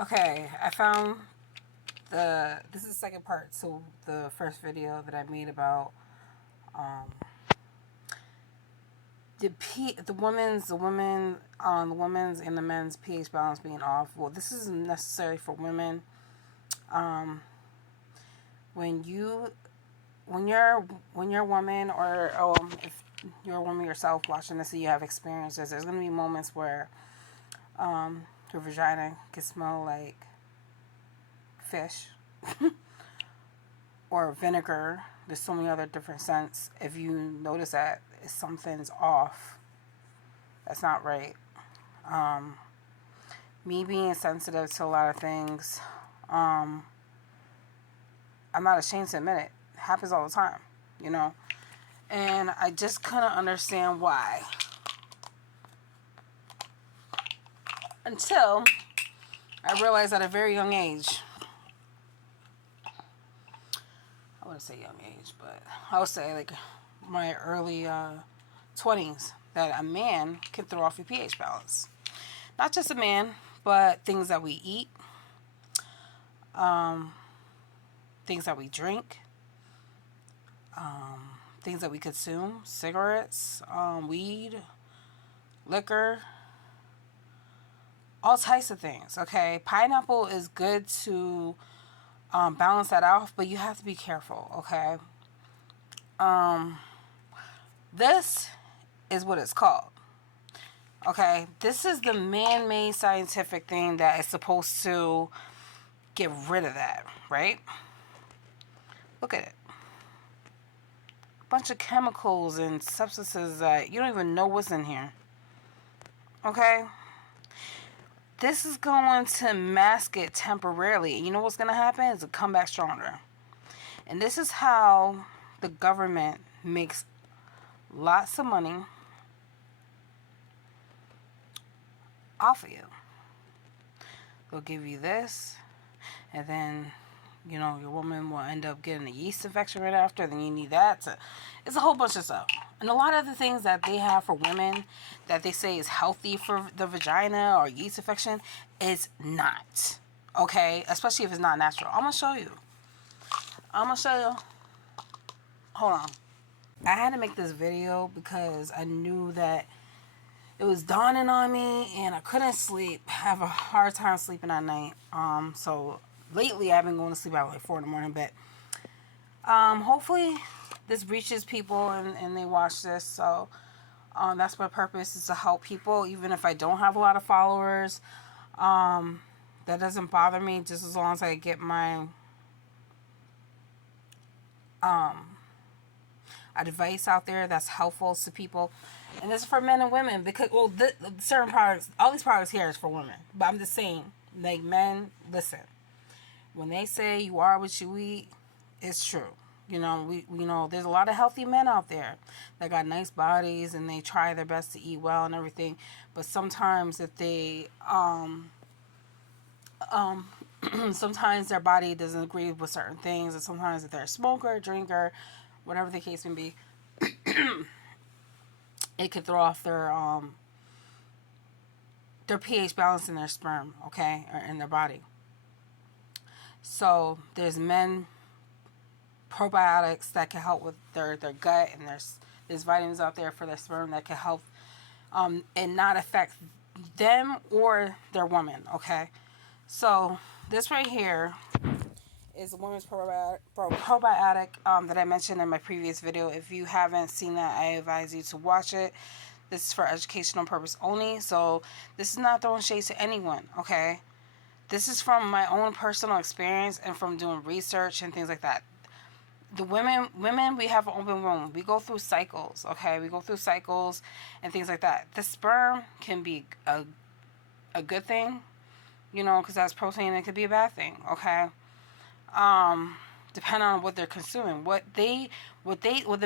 Okay, I found this is the second part to the first video that I made about um the women's and the men's pH balance being off. Well, this isn't necessary for women. Um, when you when you're a woman, or if you're a woman yourself watching this and you have experiences, there's gonna be moments where your vagina can smell like fish or vinegar. There's so many other different scents. If you notice that something's off, that's not right. Um, Me being sensitive to a lot of things, I'm not ashamed to admit it. It happens all the time, you know. And I just couldn't understand why. Until I realized at a very young age, I wouldn't say young age, but I would say like my early 20s, that a man can throw off your pH balance. Not just a man, but things that we eat, things that we drink, things that we consume, cigarettes, weed, liquor, all types of things. Okay, pineapple is good to balance that out, but you have to be careful. Okay, this is what it's called. Okay, this is the man-made scientific thing that is supposed to get rid of that, right? Look at it. A bunch of chemicals and substances that you don't even know what's in here. Okay? This is going to mask it temporarily. And you know what's going to happen? It's going to come back stronger. And this is how the government makes lots of money off of you. They'll give you this, and then your woman will end up getting a yeast infection right after. Then you need that. It's a whole bunch of stuff. And a lot of the things that they have for women that they say is healthy for the vagina or yeast infection is not. Okay? Especially if it's not natural. I'm going to show you. Hold on. I had to make this video because I knew that it was dawning on me and I couldn't sleep. I have a hard time sleeping at night. So lately I've been going to sleep at like 4 in the morning, but hopefully this reaches people and they watch this. So that's my purpose, is to help people, even if I don't have a lot of followers. That doesn't bother me, just as long as I get my advice out there that's helpful to people. And this is for men and women, because certain products, all these products here is for women, but I'm just saying, like, men, listen, when they say you are what you eat, it's true. We know there's a lot of healthy men out there that got nice bodies and they try their best to eat well and everything, but sometimes if they sometimes their body doesn't agree with certain things, and sometimes if they're a smoker, drinker, whatever the case may be, it could throw off their pH balance in their sperm, okay, or in their body. So there's men probiotics that can help with their gut, and there's vitamins out there for their sperm that can help and not affect them or their woman, okay? So this right here is a women's probiotic that I mentioned in my previous video. If you haven't seen that, I advise you to watch it. This is for educational purpose only, so this is not throwing shade to anyone, okay? This is from my own personal experience and from doing research and things like that. The women, we have an open womb. We go through cycles, okay? We go through cycles and things like that. The sperm can be a good thing, because that's protein. It could be a bad thing, okay? Depending on what they're consuming. What the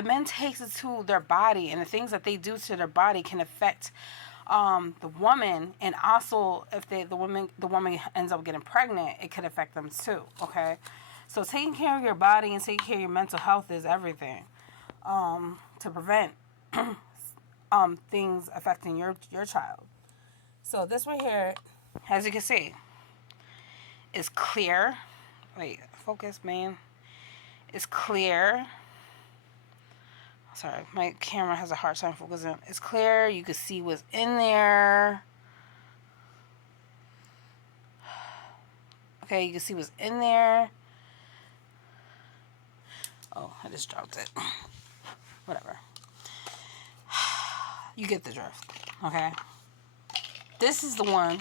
men takes to their body, and the things that they do to their body can affect the woman, and also if the woman ends up getting pregnant, it could affect them too, okay? So taking care of your body and taking care of your mental health is everything, to prevent things affecting your child. So this right here, as you can see, It's clear. Wait, focus, man. It's clear. Sorry, my camera has a hard time focusing. It's clear. You can see what's in there. Okay, you can see what's in there. Oh, I just dropped it. Whatever. You get the drift. Okay. This is the one.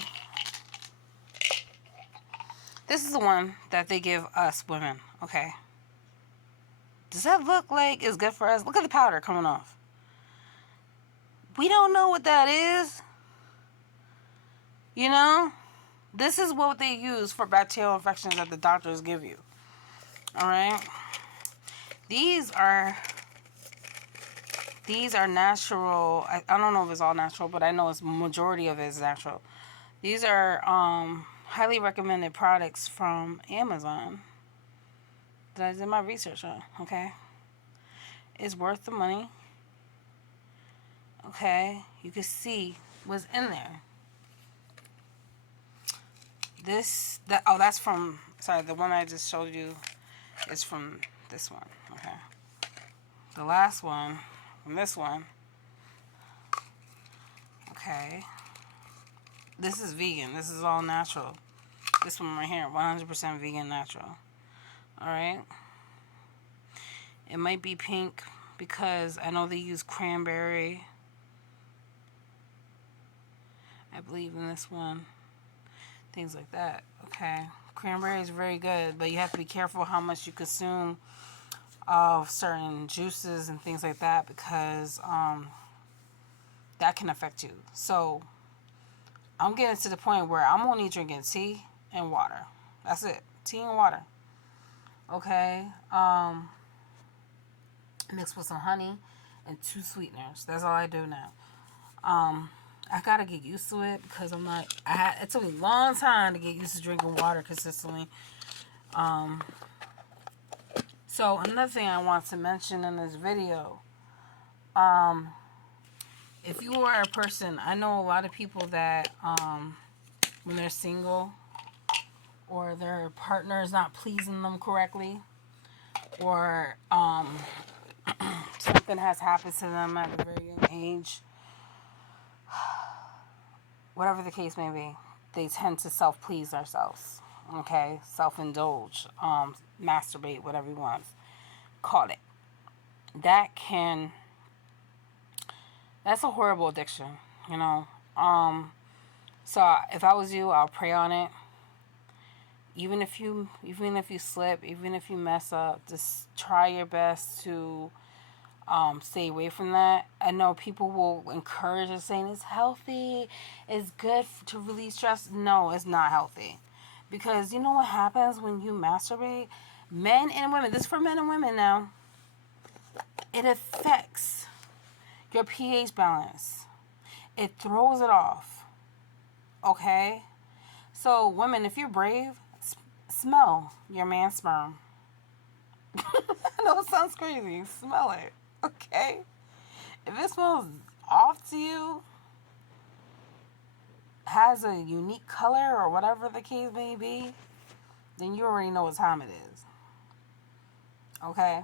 This is the one that they give us women. Okay. Does that look like it's good for us? Look at the powder coming off. We don't know what that is. You know? This is what they use for bacterial infections that the doctors give you. Alright? These are natural. I don't know if it's all natural, but I know it's majority of it is natural. These are highly recommended products from Amazon that I did my research on. Okay, it's worth the money. Okay, you can see what's in there. That's from, sorry, the one I just showed you is from this one. Okay, the last one from this one. Okay, this is vegan. This is all natural. This one right here, 100% vegan, natural. Alright. It might be pink because I know they use cranberry. I believe in this one. Things like that. Okay. Cranberry is very good, but you have to be careful how much you consume of certain juices and things like that, because that can affect you. So I'm getting to the point where I'm only drinking tea and water. That's it. Tea and water. Okay. Mixed with some honey and 2 sweeteners. That's all I do now. I gotta get used to it because it took me a long time to get used to drinking water consistently. So another thing I want to mention in this video, if you are a person, I know a lot of people that when they're single or their partner is not pleasing them correctly, or something has happened to them at a very young age, whatever the case may be, they tend to self-please themselves. Okay? Self-indulge, masturbate, whatever you want. Call it. That's a horrible addiction, you know? So if I was you, I'll pray on it. Even if you slip, even if you mess up, just try your best to stay away from that. I know people will encourage us saying it's healthy, it's good to release stress. No, it's not healthy. Because you know what happens when you masturbate? Men and women, this is for men and women now, it affects your pH balance. It throws it off. Okay? So women, if you're brave, smell your man's sperm. I know it sounds crazy. Smell it. Okay? If it smells off to you, has a unique color or whatever the case may be, then you already know what time it is. Okay?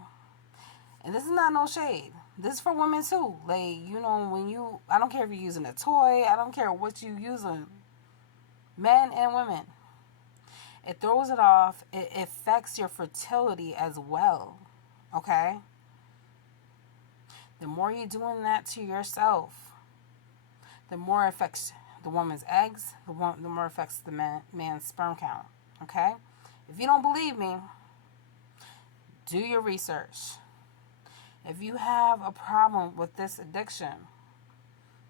And this is not no shade. This is for women too. Like, you know, I don't care if you're using a toy, I don't care what you're using. Men and women. It throws it off. It affects your fertility as well. Okay? The more you're doing that to yourself, the more it affects the woman's eggs, the more it affects the man's sperm count. Okay? If you don't believe me, do your research. If you have a problem with this addiction,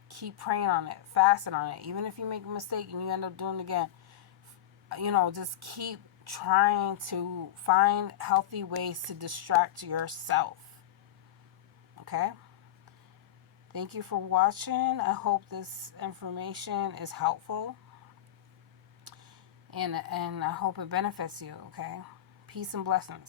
keep praying on it, fasting on it. Even if you make a mistake and you end up doing it again, you know, just keep trying to find healthy ways to distract yourself. Okay? Thank you for watching. I hope this information is helpful. And I hope it benefits you, okay? Peace and blessings.